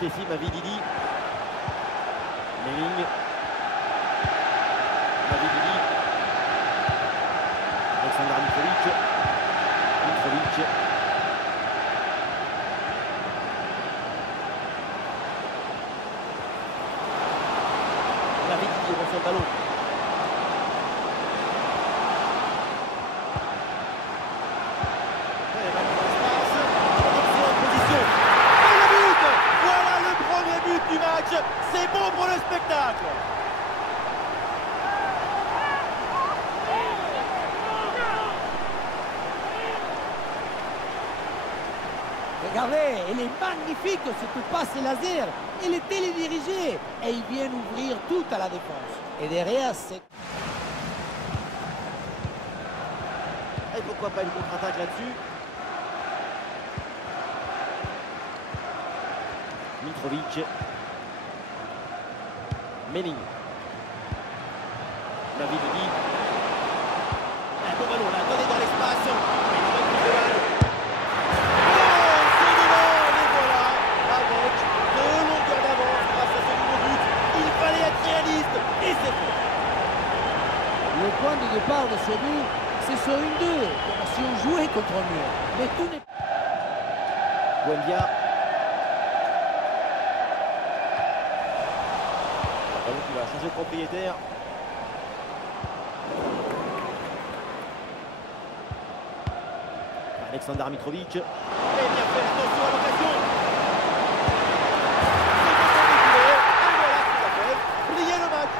Stéphie Mavididi. Melling. Mavididi. Alexander Mitrovic. Mitrovic. Mavididi reçoit le ballon. C'est bon pour le spectacle. Regardez, elle est magnifique cette passe laser. Elle est télédirigée et ils viennent ouvrir tout à la défense. Et derrière, c'est... Et pourquoi pas une contre-attaque là-dessus. Mitrovic. Melling. Mavididi. Un bon ballon là, donné dans l'espace. Il reprise le ballon. Oh, c'est devant, les voilà. Avec 2 longueurs d'avance grâce à ce nouveau but. Il fallait être réaliste et c'est fait. Le point de départ de ce but, c'est sur une 2, comme si on jouait contre un mur. Mais tout n'est pas... Buendia. Qui va changer de propriétaire. Alexander Mitrovic. Et bien fait, attention à l'occasion. Et voilà ce qu'il a fait. Plier le match.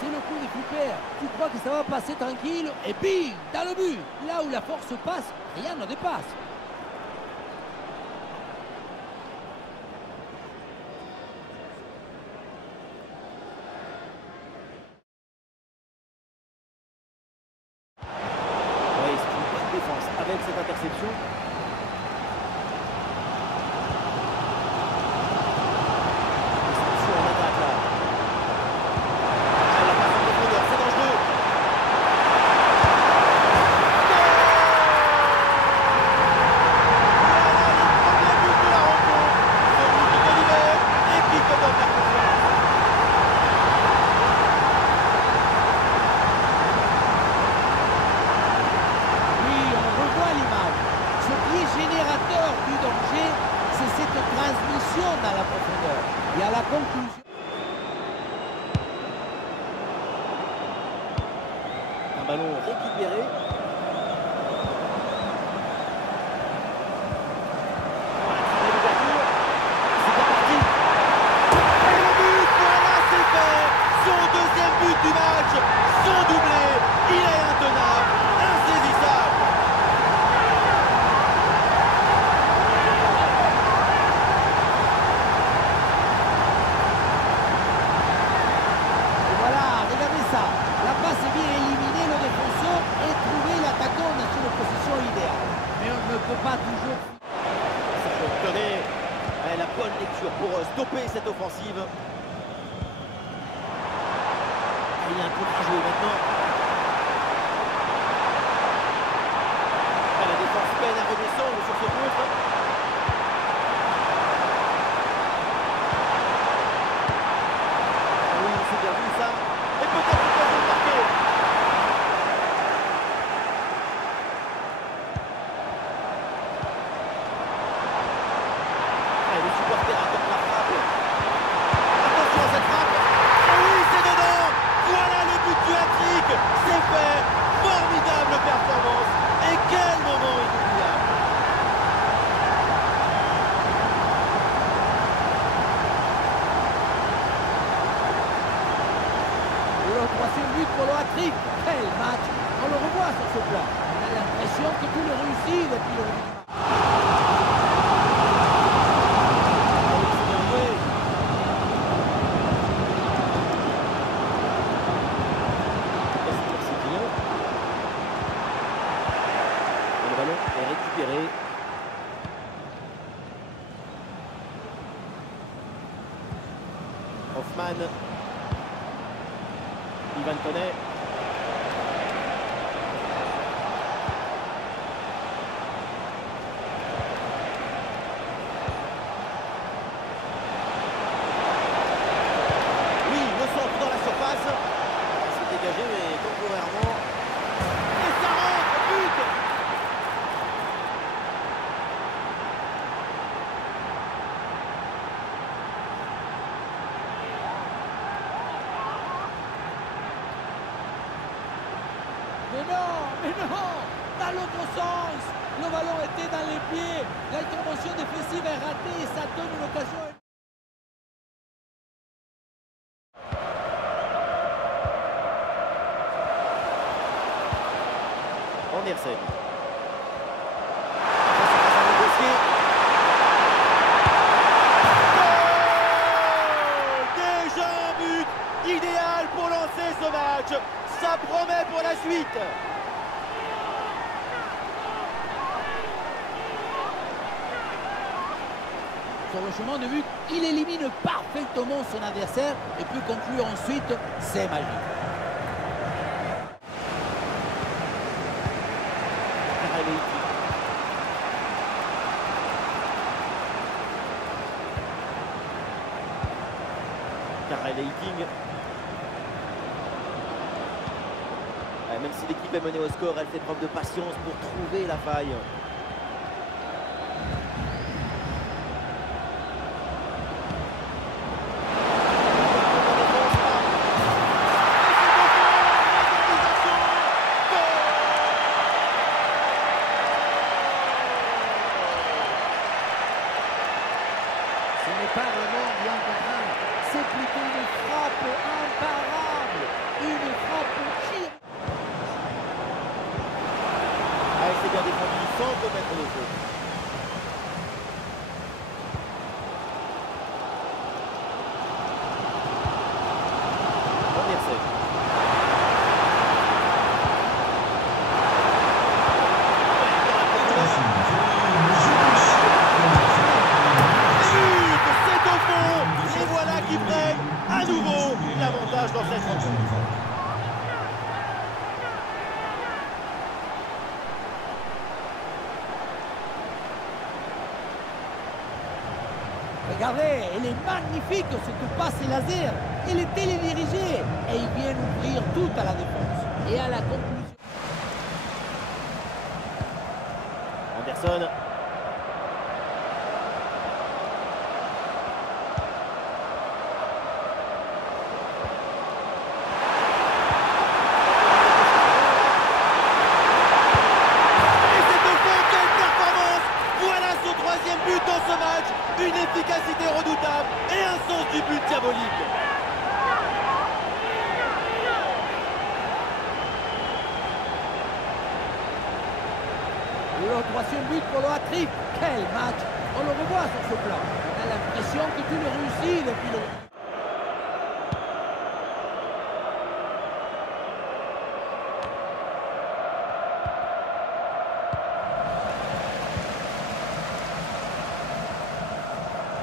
C'est le coup de Cooper. Tu crois que ça va passer tranquille et bim, dans le but. Là où la force passe, rien ne dépasse. Oui, c'est une bonne défense avec cette interception. Transmission dans la profondeur et à la conclusion. Un ballon récupéré. C'est parti. Et le but, voilà, c'est fait. Son deuxième but du match, son doublé. Il est intenable, insaisissable. La passe est bien éliminée, le défenseur et trouver l'attaquant dans une position idéale. Mais on ne peut pas toujours... Ça peut donner la bonne lecture pour stopper cette offensive. Il y a un coup à jouer maintenant. La défense peine à redescendre sur ce contre. Oui, c'est bien vu ça. Et peut-être qu'il va le marquer. Et le supporter attend la frappe. Attention à cette frappe. Et oui, c'est dedans. Voilà le but du hat-trick. C'est fait. Formidable performance. Et quel moment inoubliable. Le troisième but pour le hat-trick. Quel match! On le revoit sur ce plan. On a l'impression que tout le réussit depuis le début du match. Le ballon est récupéré. Hoffman. Ivan Toney. Oui, le centre dans la surface. C'est dégagé, mais temporairement. Et ça rentre, but! Mais non, dans l'autre sens. Le ballon était dans les pieds. L'intervention défensive est ratée et ça donne une occasion. Andersen. Déjà un but idéal pour lancer ce match. Ça promet pour la suite. Sur le chemin de but, il élimine parfaitement son adversaire et peut conclure ensuite ses mal vus. Karel Eiting. Même si l'équipe est menée au score, elle fait preuve de patience pour trouver la faille. Ce n'est pas vraiment bien comprendre, c'est plutôt une frappe imparable, une frappe qui... C'est bien défendu sans commettre de faute. Andersen. C'est au fond. Et voilà qui prennent à nouveau l'avantage dans cette rencontre. Regardez, elle est magnifique cette passe laser. Il est télédirigé et il vient ouvrir tout à la défense. Et à la conclusion. Anderson. But dans ce match, une efficacité redoutable et un sens du but diabolique. Le troisième but pour le hat-trick. Quel match! On le revoit sur ce plan. On a l'impression que tout le réussit depuis le...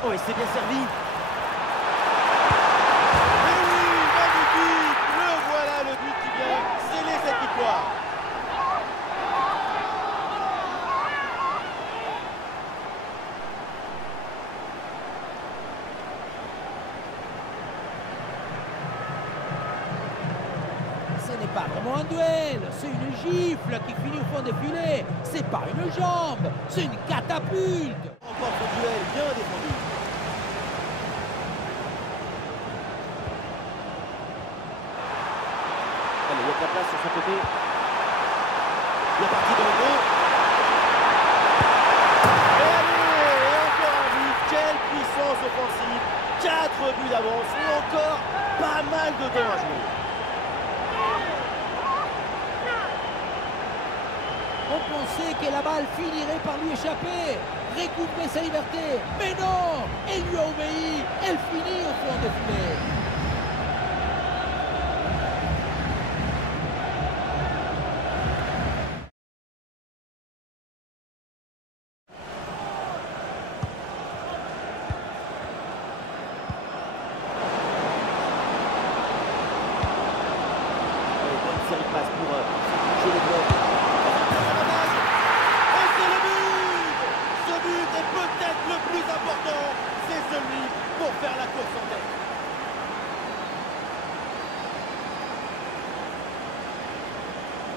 Oh, et c'est bien servi. Et oui, magnifique. Le voilà, le but qui vient sceller cette victoire. Ce n'est pas vraiment un duel, c'est une gifle qui finit au fond des filets. C'est pas une jambe, c'est une catapulte. Encore ce duel bien défendu. Allez, il y a de la place sur son côté. Il est parti dans le dos. Et allez, et encore un but. Quelle puissance offensive. 4 buts d'avance et encore pas mal de temps à jouer. On pensait que la balle finirait par lui échapper, récupérer sa liberté. Mais non, elle lui a obéi, elle finit au fond des filets.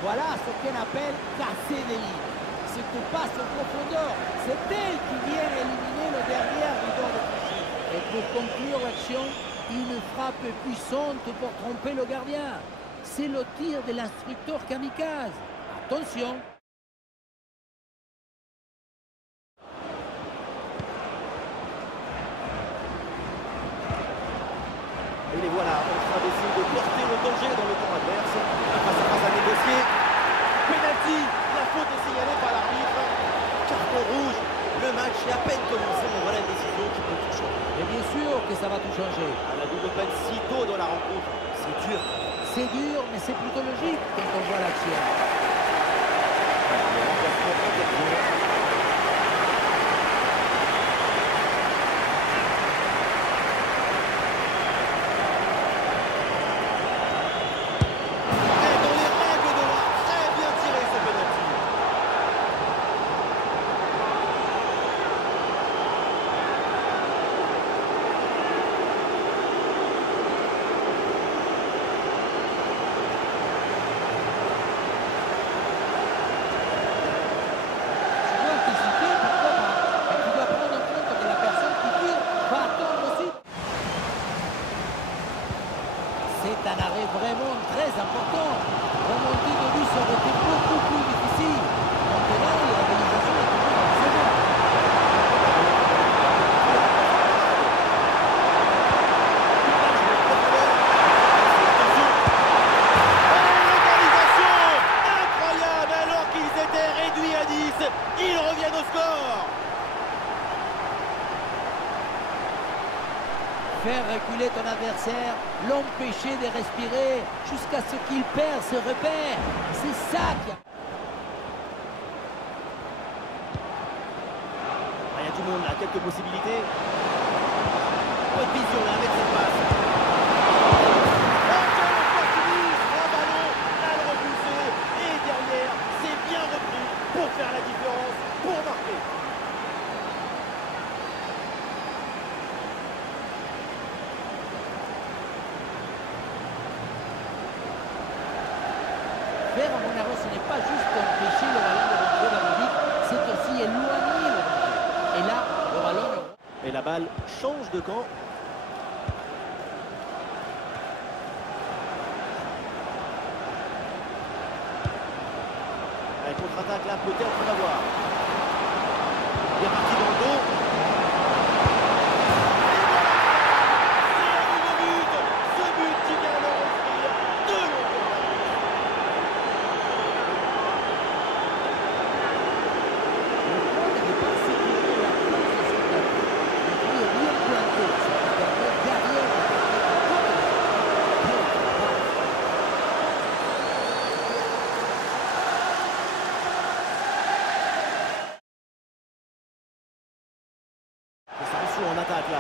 Voilà ce qu'on appelle casser des lignes. Cette passe en profondeur, c'est elle qui vient éliminer le dernier rideau de toucher. Et pour conclure l'action, une frappe puissante pour tromper le gardien. C'est le tir de l'instructeur kamikaze. Attention! Et les voilà en train d'essayer de porter le danger dans le camp adverse. Face à face à négocier. Penalty, la faute est signalée par l'arbitre. Carton rouge. Le match est à peine commencé, mais voilà une décision qui peut tout changer. Et bien sûr que ça va tout changer. À la double peine si tôt dans la rencontre, c'est dur. C'est dur, mais c'est plutôt logique quand on voit l'action. C'est un arrêt vraiment très important. Remonter de but, ça aurait été beaucoup plus difficile. Maintenant, l'organisation est toujours absolue. L'organisation incroyable alors qu'ils étaient réduits à 10. Ils reviennent au score. Faire reculer ton adversaire, l'empêcher de respirer jusqu'à ce qu'il perd ses repères. C'est ça qui a... Il y a du monde là, quelques possibilités. Bonne vision là avec cette passe. Un ballon mal repoussé. Et derrière, c'est bien repris pour faire la différence, pour marquer. Faire un bon arrêt, ce n'est pas juste empêcher le ballon de rentrer dans le but, c'est aussi éloigner le danger. Et là, le ballon... Et la balle change de camp. Allez, contre-attaque là, peut-être d'avoir. Bien parti dans le dos. En attaque là.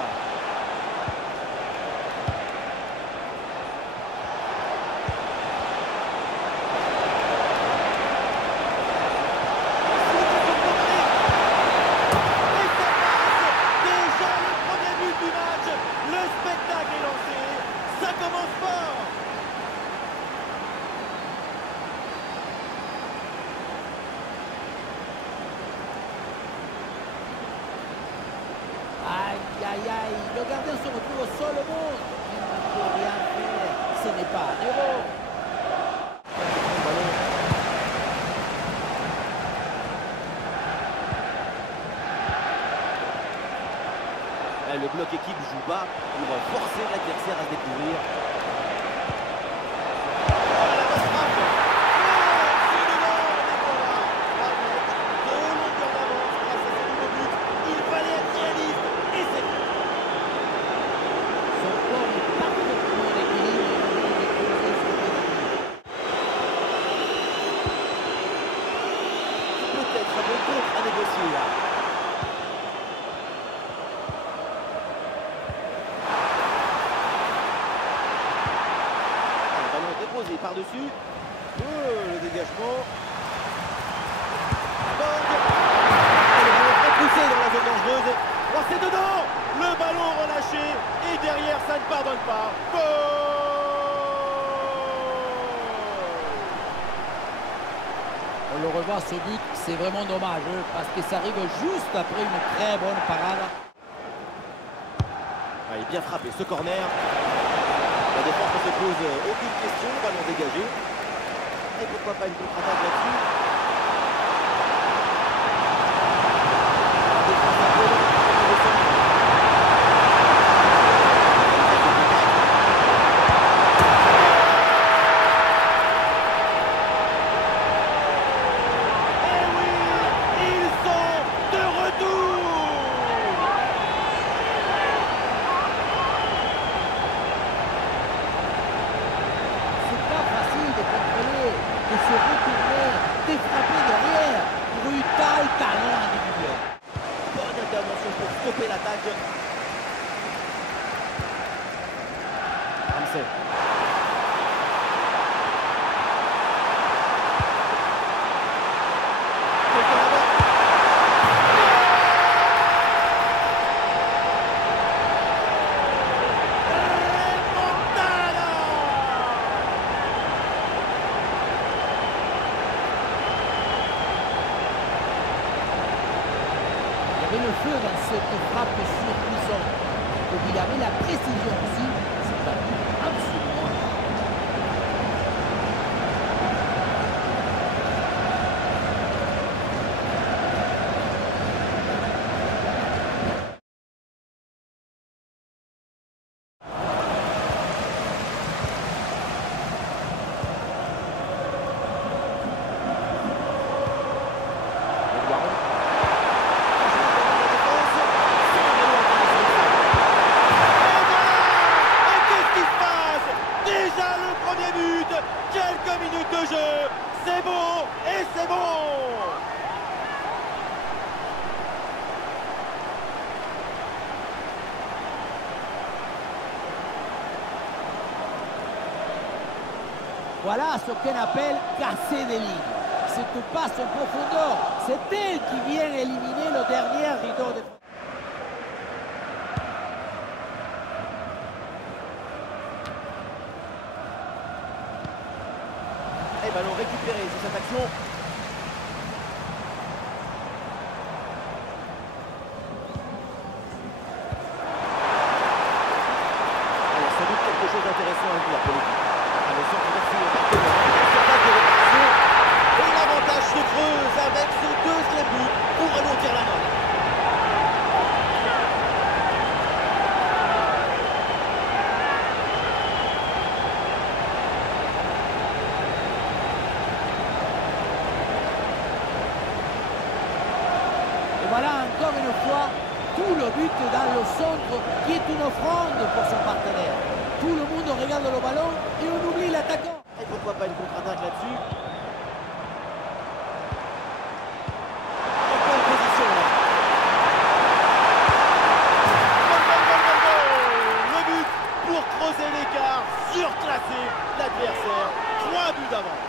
Déjà le premier but du match. Le spectacle est lancé. Ça commence fort. Aïe, aïe, aïe, le gardien se retrouve au sol au monde. Il ne peut rien faire. Ce n'est pas un héros. Le bloc équipe joue bas pour forcer l'adversaire à se découvrir. Peut-être un bon contre à négocier là. Déposé par-dessus. Le dégagement. Le ballon repoussé dans la zone dangereuse. Oh, c'est dedans. Le ballon relâché. Et derrière, ça ne pardonne pas. Goal! On le revoit ce but, c'est vraiment dommage parce que ça arrive juste après une très bonne parade. Ah, il est bien frappé ce corner. La défense ne se pose aucune question, ballon dégagé. Et pourquoi pas une contre-attaque là-dessus. La défense à Polo, qui descend. Et oui, ils sont de retour. C'est pas facile de contrôler, de se retourner, de frapper derrière. Brutal talent individuel. Bonne intervention pour stopper l'attaque. Ramsey. Quelqu'un là-bas. Remontada. Il y avait le feu dans cette frappe surpuissante. Donc il avait la précision aussi. C'est un but absolument incroyable. Et qu'est-ce qui se passe? Déjà le premier but. Quelques minutes de jeu. C'est bon et c'est bon. Voilà ce qu'on appelle casser des lignes. Cette passe en profondeur, c'est elle qui vient éliminer le dernier rideau de... Et ballon récupéré sur cette action. Alors, sans doute quelque chose d'intéressant à dire pour l'équipe. Le centre versé au partenaire. Surface de réparation. Et l'avantage se creuse avec ce deuxième but pour alourdir la note. Et voilà encore une fois tout le but dans le centre qui est une offrande pour son partenaire. Tout le monde regarde le ballon et on oublie l'attaquant. Et pourquoi pas une contre-attaque là-dessus. En bonne position là. Le but pour creuser l'écart, surclasser l'adversaire. 3 buts d'avance.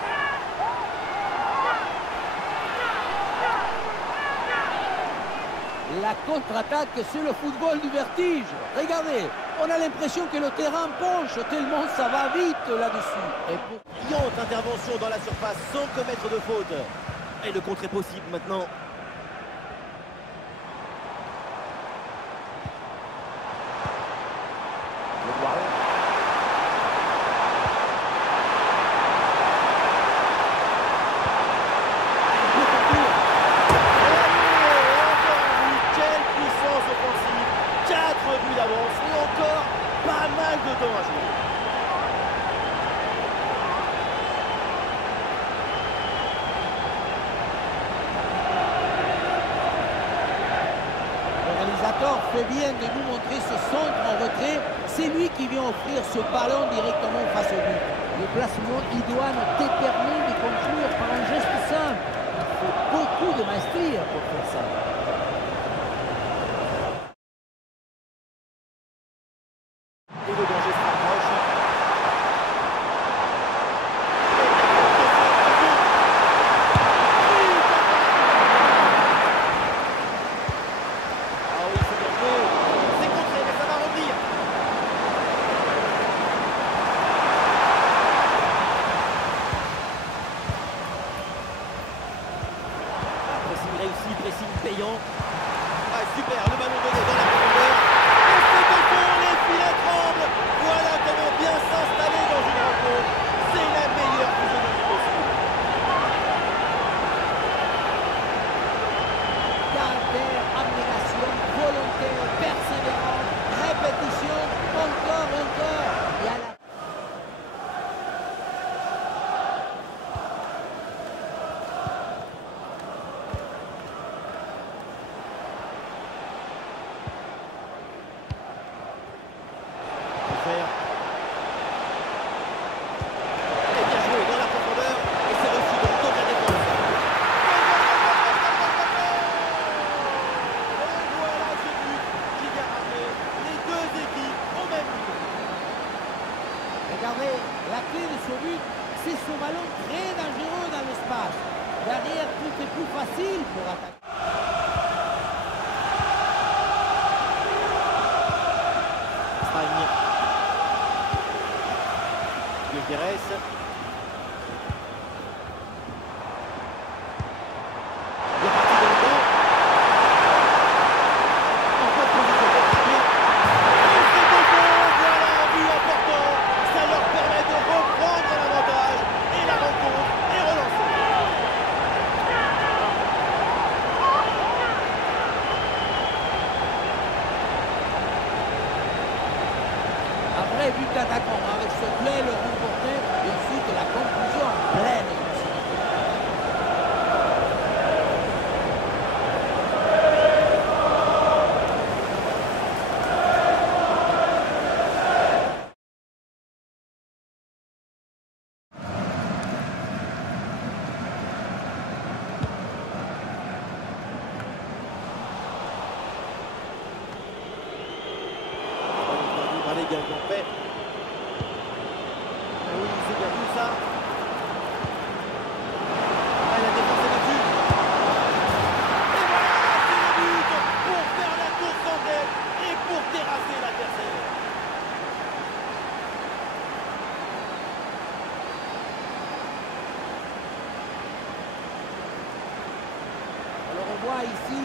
La contre-attaque, c'est le football du vertige. Regardez, on a l'impression que le terrain penche tellement ça va vite là-dessus. Et pour... Brillante intervention dans la surface sans commettre de faute. Et le contre est possible maintenant. Quelle puissance offensive. 4 buts d'avance et encore pas mal de temps à jouer. Le réalisateur fait bien de nous montrer ce centre en retrait. C'est lui qui vient offrir ce ballon directement face au but. Le placement idoine te permet de conclure par un geste simple. Il faut beaucoup de maestria pour faire ça. Et le danger se rapproche. Ah oui, c'est bien joué. C'est contré, mais ça va revenir. brillant. Ah, super, le ballon donné dans la profondeur. Et c'est au fond, les filets tremblent. Voilà comment bien s'installer dans une rencontre. C'est la meilleure physionomie possible. Caractère, abnégation, volonté, persévérance, répétition, encore. Et à la... Faire. Et bien joué dans la profondeur. Et c'est reçu dans toute la défense. Et voilà ce but qui vient ramener les deux équipes au même niveau. Regardez, la clé de ce but, c'est ce ballon très dangereux dans l'espace. Derrière, tout est plus facile pour attaquer. Espagne. Gutiérrez. Bien parti dans le dos. Encore position pour frapper. Et c'est au fond. Voilà un but important. Ça leur permet de reprendre l'avantage. Et la rencontre est relancée. Après, but d'attaquant, avec ce play, le remporté, et ensuite la conclusion pleine de lucidité. Allez, Guingamp fait. Oui, c'est bien vu ça. Ah, la défense est battue. Et voilà, c'est le but pour faire la course en tête et pour terrasser l'adversaire. Alors on voit ici,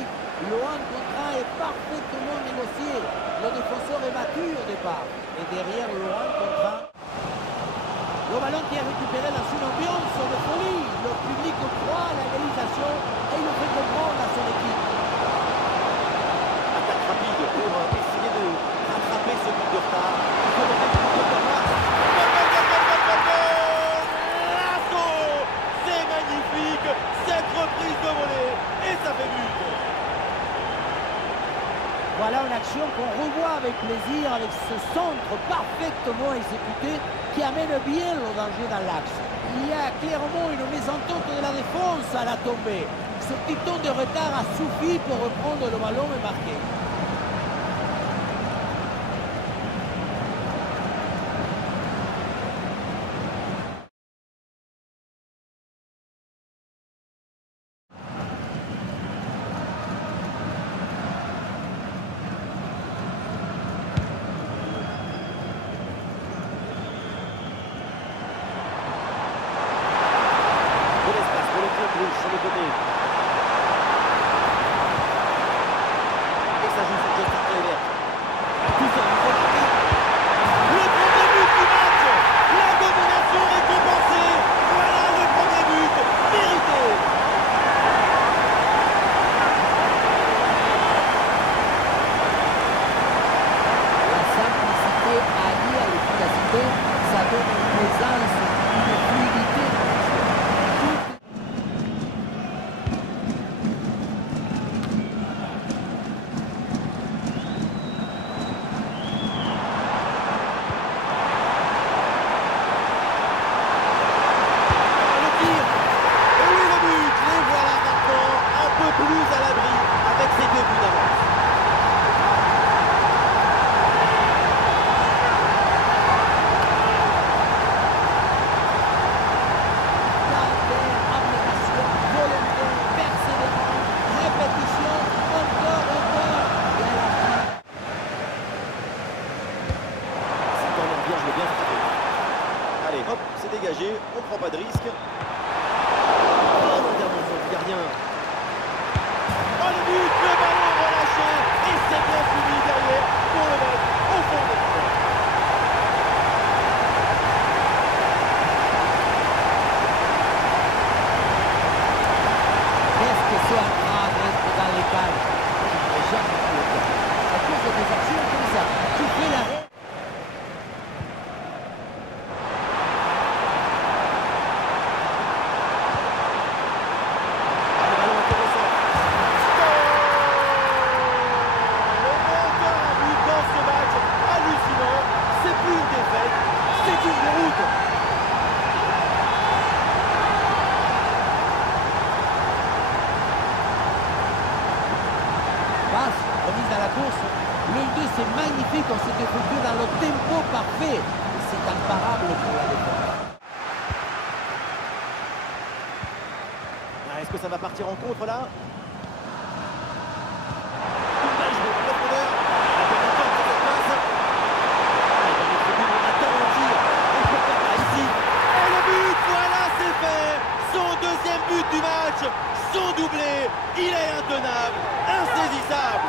le 1 contre 1 est parfaitement négocié. Le défenseur est battu au départ. Et derrière le 1 contre 1, le ballon qui est récupéré dans une ambiance de folie. Le public croit à la réalisation et il le fait comprendre à son équipe. Attaque rapide pour essayer de rattraper ce but de retard. Il faut remettre le coup de main. L'assaut. C'est magnifique. Cette reprise de volée. Et ça fait but. Voilà une action qu'on revoit avec plaisir, avec ce centre parfaitement exécuté qui amène bien le danger dans l'axe. Il y a clairement une mésentente de la défense à la tombée. Ce petit temps de retard a suffi pour reprendre le ballon et marquer. De l'espace pour le club rouge sur le côté. Et ça joue sur Justin Kluivert. Tout ça, il faut marquer. Le premier but du match. La domination récompensée. Voilà le premier but mérité. La simplicité alliée à l'efficacité, ça donne une présence, une fluidité dans le jeu. Le tir. Et oui, le but. Les voilà maintenant un peu plus à l'abri avec ces deux buts d'avance. Caractère, abnégation, volonté, persévérance, répétition, encore. Et à la fin, C'est quand même bien, je l'ai bien frappé. Allez, hop, c'est dégagé, on prend pas de risque. Oh, l'intervention du gardien. Oh, le but. course. Le 2, c'est magnifique, on s'est effectué dans le tempo parfait. C'est imparable pour la défense. Est-ce que ça va partir en contre là? Une balle jouée en profondeur. La bonne entente sur cette passe. Et dans notre but, on attend un tir. Et pourquoi pas ici? Et le but, voilà, c'est fait. Son deuxième but du match. Son doublé. Il est intenable, insaisissable.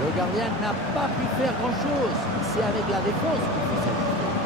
Le gardien n'a pas pu faire grand-chose. C'est avec la défense qu'il faut s'ajuster.